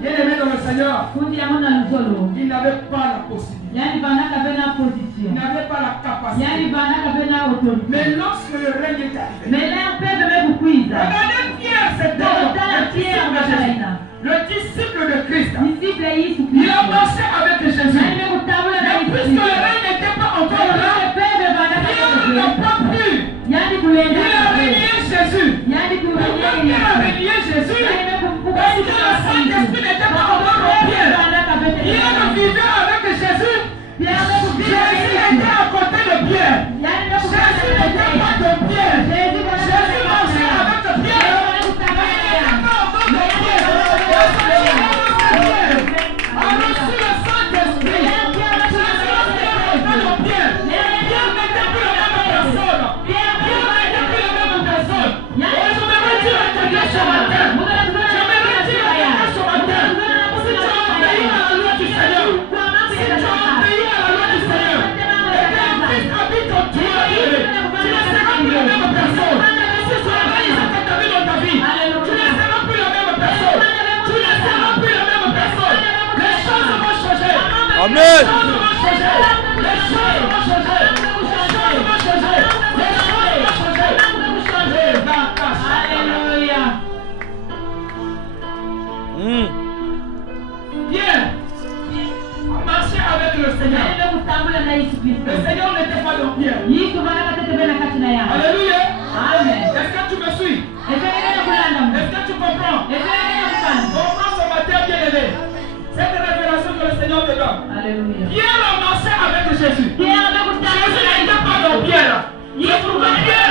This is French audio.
Bien-aimé dans le Seigneur, il n'avait pas la possibilité. Il n'avait pas la capacité. Mais lorsque le règne est arrivé, regardez Pierre, cet homme, le disciple de Christ, il a marché avec Jésus. Mais puisque le règne n'était pas encore là, Pierre n'a pas pu. Il a renié Jésus. Pourquoi Pierre a renié Jésus? Parce que le Saint-Esprit n'était pas encore en Pierre. Pierre vivait avec Jésus. Jésus était à côté de Pierre. Jésus n'était pas de Pierre. Jésus marchait avec Pierre. A reçu le Saint-Esprit. Pierre n'était plus la même personne. Pierre n'était plus la même personne. Et je me retire à quelqu'un ce matin. Amen. Pierre a marché avec le Seigneur. Le Seigneur n'était pas dans Pierre. Alléluia. Est-ce que tu me suis? Est-ce que tu comprends? Comprends ce matin, bien-aimé. Cette révélation que le Seigneur te donne. Alléluia. Pierre a marché avec Jésus. Jésus n'était pas dans Pierre. C'est pourquoi Pierre